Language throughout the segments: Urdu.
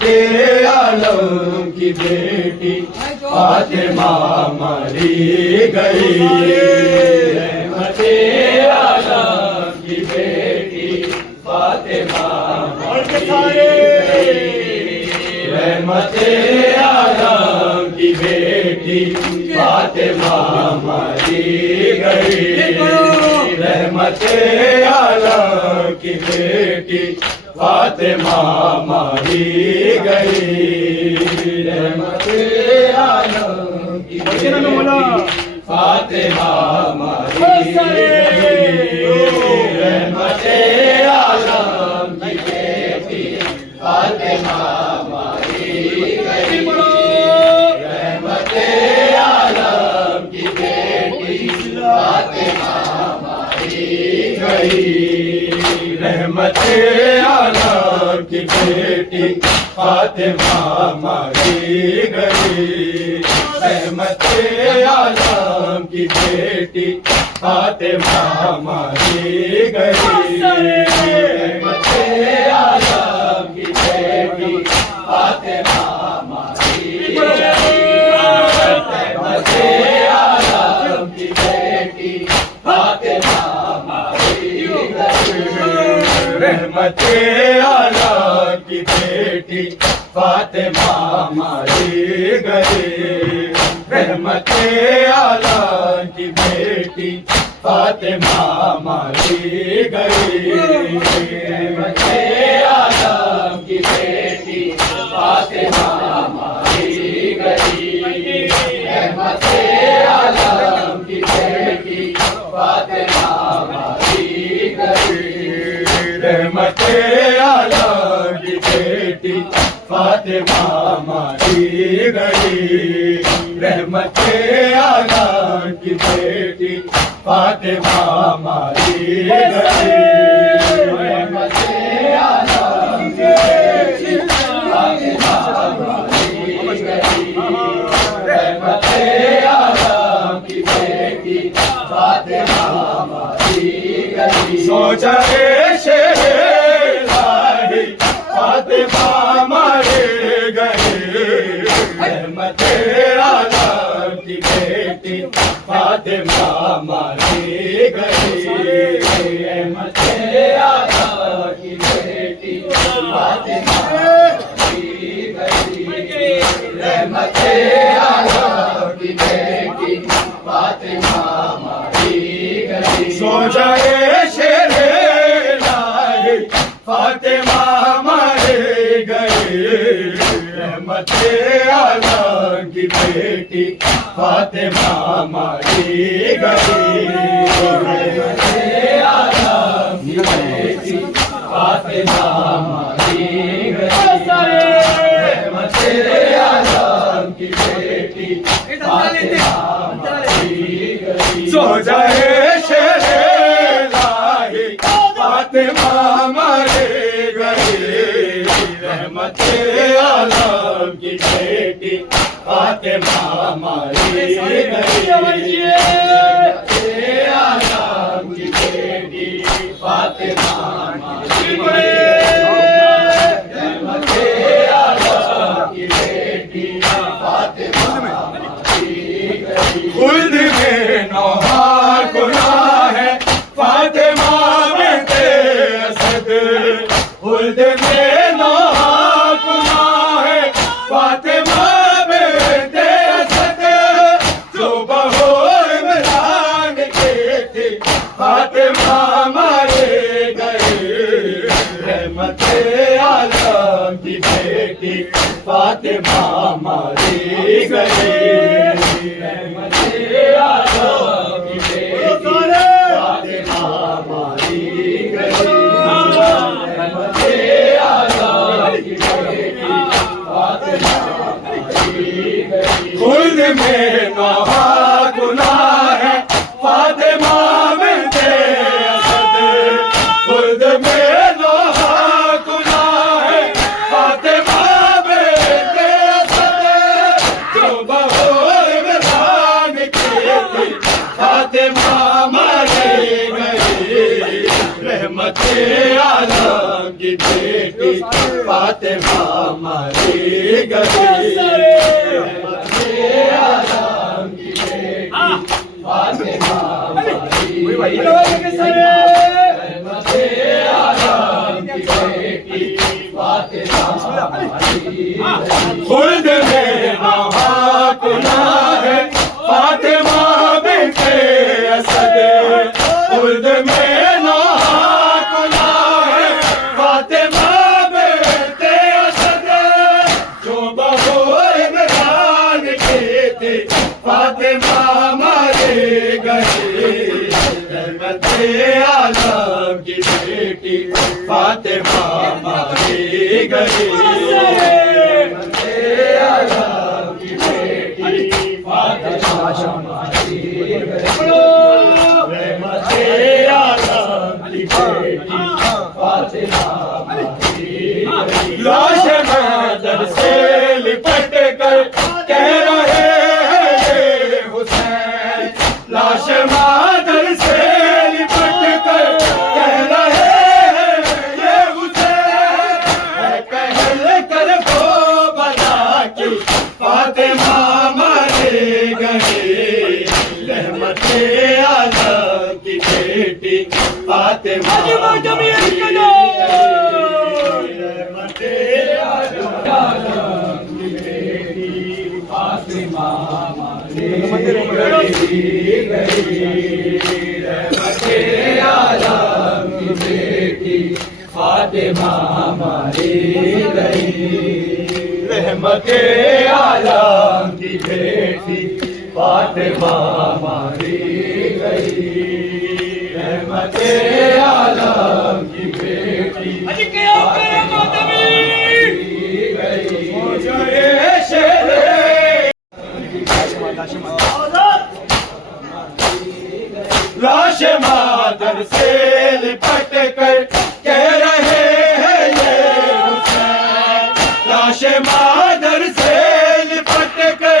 تیرے عالم کی بیٹی فاطمہ ماری گئی، رحمت عالم کی بیٹی فاطمہ ماری گئی، رحمت عالم کی بیٹی فاطمہ ماری گئی، رحمت عالم کی بیٹی فاطمہ ماری گئی، رحمت عالم کی بیٹی فاطمہ ماری گئی، رحمت عالم کی بیٹی فاطمہ ماری گئی، رحمت عالم کی بیٹی فاطمہ ماری گئی، رحمت عالم کی بیٹی فاطمہ ماری گئی، رحمت عالم کی بیٹی فاطمہ ماری گئی، رحمت عالم کی بیٹی فاطمہ ماری گئی، رحمت عالم کی بیٹی فاطمہ ماری گئی، رحمت عالم کی بیٹی فاطمہ ماری گئی، رحمت عالم کی بیٹی فاطمہ ماری گئی، رحمت عالم کی بیٹی فاطمہ ماری گئی، رحمت عالم کی بیٹی فاطمہ ماری گئی، رحمت عالم کی بیٹی فاطمہ ماری گئی، رحمت عالم کی بیٹی فاطمہ ماری گئی، رحمت عالم کی بیٹی فاطمہ ماری گئی، رحمت عالم کی بیٹی فاطمہ ماری گئی، سو جائے شیر الہی فاطمہ ماری گئی، رحمت عالم کی بیٹی فاطمہ ماری گئی، رحمت عالم کی بیٹی فاطمہ ماری گئی، رحمت عالم کی بیٹی فاطمہ ماری گئی، سو جائے شیر الہی فاطمہ ماری گئی، رحمت عالم کی بیٹی فاطمہ ماری گئی، رحمت عالم کی بیٹی فاطمہ ماری گئی، رحمت عالم کی بیٹی فاطمہ ماری گئی، سو جائے شیر الہی فاطمہ ماری گئی، رحمت عالم کی بیٹی فاطمہ ماری گئی، رحمت عالم کی بیٹی فاطمہ ماری گئی، رحمت عالم کی بیٹی فاطمہ ماری گئی، خلد میں نوحہ گناہ ہے فاطمہ بنت اسد، خلد میں نوحہ گناہ ہے فاطمہ بنت اسد، جو بہو عمران کی تھی فاطمہ ماری گئی، رحمت عالم کی بیٹی فاطمہ ماری گئی، رحمت عالم کی بیٹی فاطمہ ماری گئی، رحمت عالم کی بیٹی فاطمہ ماری گئی، خلد میں نوحہ گناہ ہے فاطمہ بنت اسد، خلد میں نوحہ گناہ ہے فاطمہ بنت اسد، جو بہو عمران کی تھی فاطمہ ماری گئی، رحمت عالم کی بیٹی فاطمہ ماری گئی رحمت عالم کی بیٹی فاطمہ ماری گئی رحمت عالم کی بیٹی فاطمہ ماری گئی خلد میں وہاں گناہ ہے فاطمہ بنت اسد خلد میں فاطمہ ماری گئی رحمت عالم کی بیٹی فاطمہ ماری گئی رحمت عالم کی بیٹی فاطمہ ماری گئی رحمت عالم کی بیٹی فاطمہ ماری گئی لاش مادر سے لپٹ کر کہہ رہے لاش مادر سے لپٹ کر کہہ رہے ہیں یہ حسین ہے پہل کر وہ بنا کی فاطمہ ماری گئی رحمت عالم کی بیٹی فاطمہ ماری گئی رحمت عالم کی بیٹی فاطمہ ماری گئی رحمت عالم کی بیٹی فاطمہ ماری گئی رحمت عالم کی بیٹی فاطمہ ماری گئی رحمت عالم کی بیٹی لاش مادر سے لپٹ کر کہہ رہے ہیں یہ حسین لاش مادر سے لپٹ کر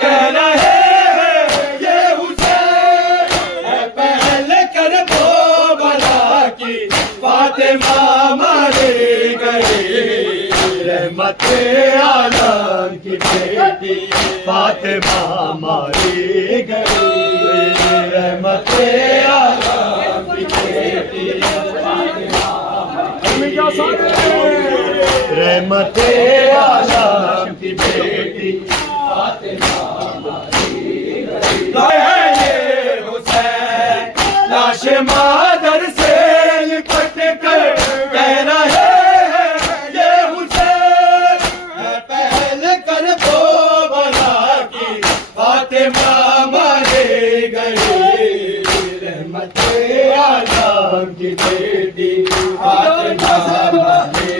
کہہ رہے ہیں یہ حسین ہے پہل کر وہ بلا کی فاطمہ ماری گئی رحمت عالم کی بیٹی فاطمہ ماری گئی رحمت عالم کی بیٹی فاطمہ ماری گئی رحمت عالم کی بیٹی فاطمہ ماری گئی ہے یہ حسین لاش مادر سے لپٹ کر کہہ رہے ہیں یہ حسین ہے پہل کر وہ بنا کی فاطمہ ماری گئی رحمت عالم کی بیٹی فاطمہ ماری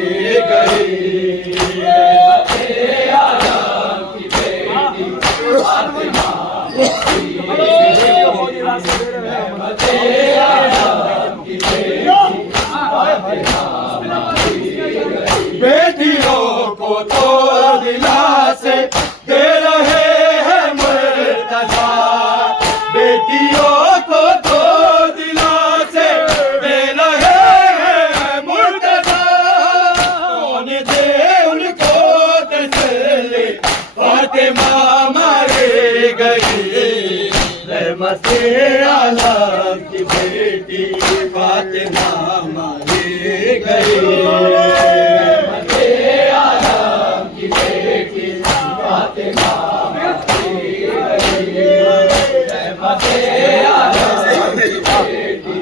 گئی رحمت عالم کی بیٹی فاطمہ ماری گئی رحمت عالم کی بیٹی فاطمہ ماری گئی بیٹیوں کو تو دلا سے دے رہے ہیں مرتضیٰ بیٹیوں کو تو دلا سے دے رہے ہیں مرتضیٰ کون دے ان کو تسلی فاطمہ ماری گئی رحمت عالم کی بیٹی فاطمہ ماری گئی رحمت عالم کی بیٹی فاطمہ ماری گئی رحمت عالم کی بیٹی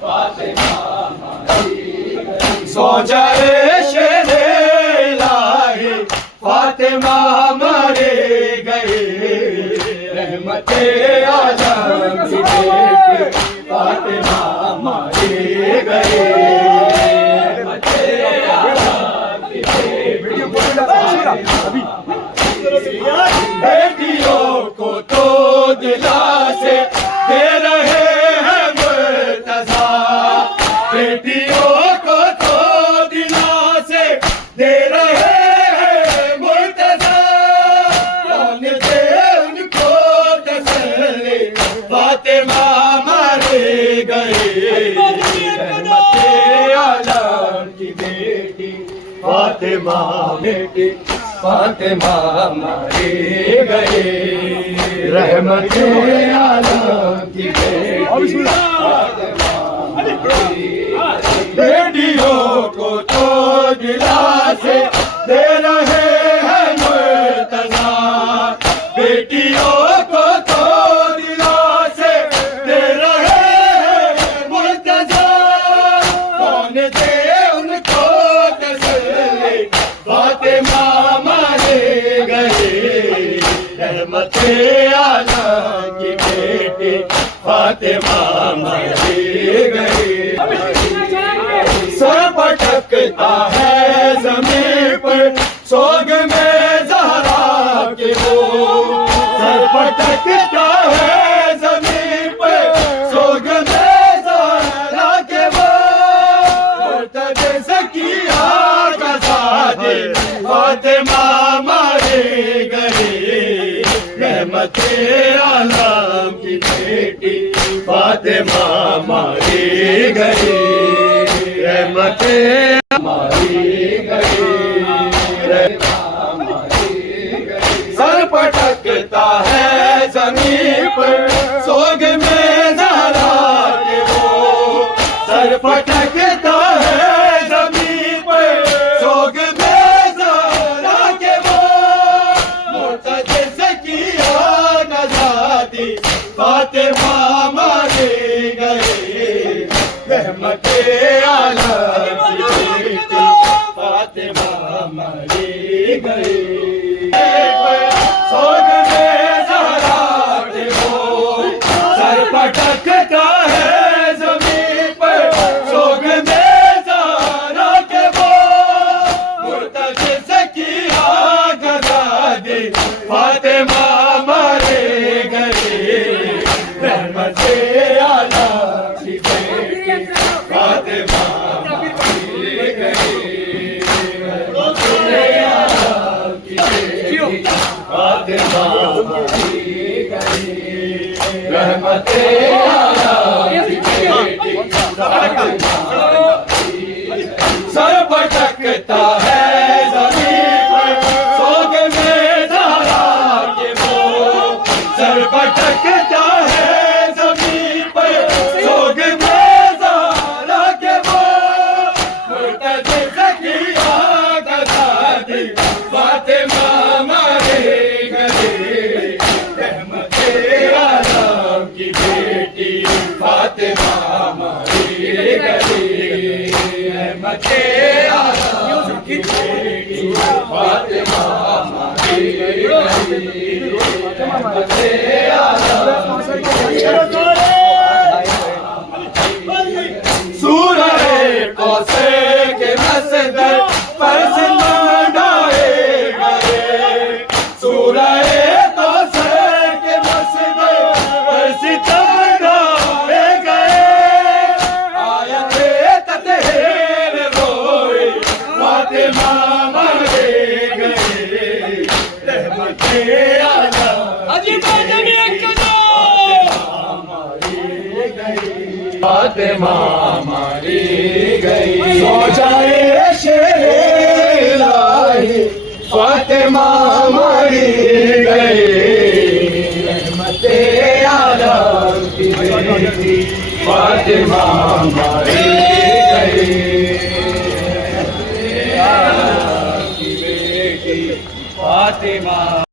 فاطمہ ماری گئی زوجہ شہر الہی فاطمہ ماری گئی رحمت عالم کی بیٹی فاطمہ ماری گئی رحمت عالم کی بیٹی بیٹیوں کو تو دلا سے دے رہے ہیں مرتضیٰ بیٹیوں کو تو دلا سے دے رہے ہیں مرتضیٰ کون دے ان کو تسلی فاطمہ ماری گئی رحمت عالم کی بیٹی فاطمہ بیٹی فاطمہ ماری گئی رحمت عالم کی بیٹی بیٹیوں کو تو دلا سے دے رہے ہیں مرتضی بیٹیوں کو تو دلا سے دے رہے ہیں مرتضی کون دے ان کو تسلی فاطمہ مارے گئے رحمت عالم کی بیٹی فاطمہ مارے گئے سر پٹکتا ہے زمین پر سوگ میں زہرا کے وہ سر پٹکتا ہے زمین پر سوگ میں زہرا کے وہ مرتضی زکیہ کا ساتھی فاطمہ مارے گئے رحمت عالم کی بیٹی فاطمہ ماری گئی رحمت ماری گئی سر پٹکتا ہے زمین پر سوگ میں زہرا کے وہ سر پٹکتا ہے زمین پر سوگ میں زہرا کے وہ مرتضی زکیہ کا ساتھی فاطمہ مارے گئے رحمت عالم کی بیٹی فاطمہ ماری گئی سوگ میں زہرا کے وہ سر پٹکتا ہے زمین پر سوگ میں زہرا کے وہ مرتضی زکیہ کا ساتھی فاطمہ مارے گئے رحمت عالم کی بیٹی فاطمہ ماری گئی رحمت عالم کی بیٹی فاطمہ ماری گئی رحمت عالم کی بیٹی فاطمہ سر پٹکتا ہے زمین پر سوگ میں زہرا کے وہ سر پٹکتا ہے زمین پر سوگ میں زہرا کے وہ مرتضی زکیہ کا ساتھی فاطمہ مارے گئے رحمت عالم کی بیٹی فاطمہ ماری گئی رحمت عالم کی بیٹی فاطمہ ماری گئی رحمت عالم سورہ کوثر کے مصدر پر ستم ڈھائے گئے سورہ کوثر کے مصدر پر ستم ڈھائے گئے آیت تطہیر روئی فاطمہ مارے گئے رحمت عالم فاطمہ ماری گئی سو جائے شیر الہی فاطمہ ماری گئی رحمت عالم کی بیٹی فاطمہ ماری گئی رحمت عالم کی بیٹی فاطمہ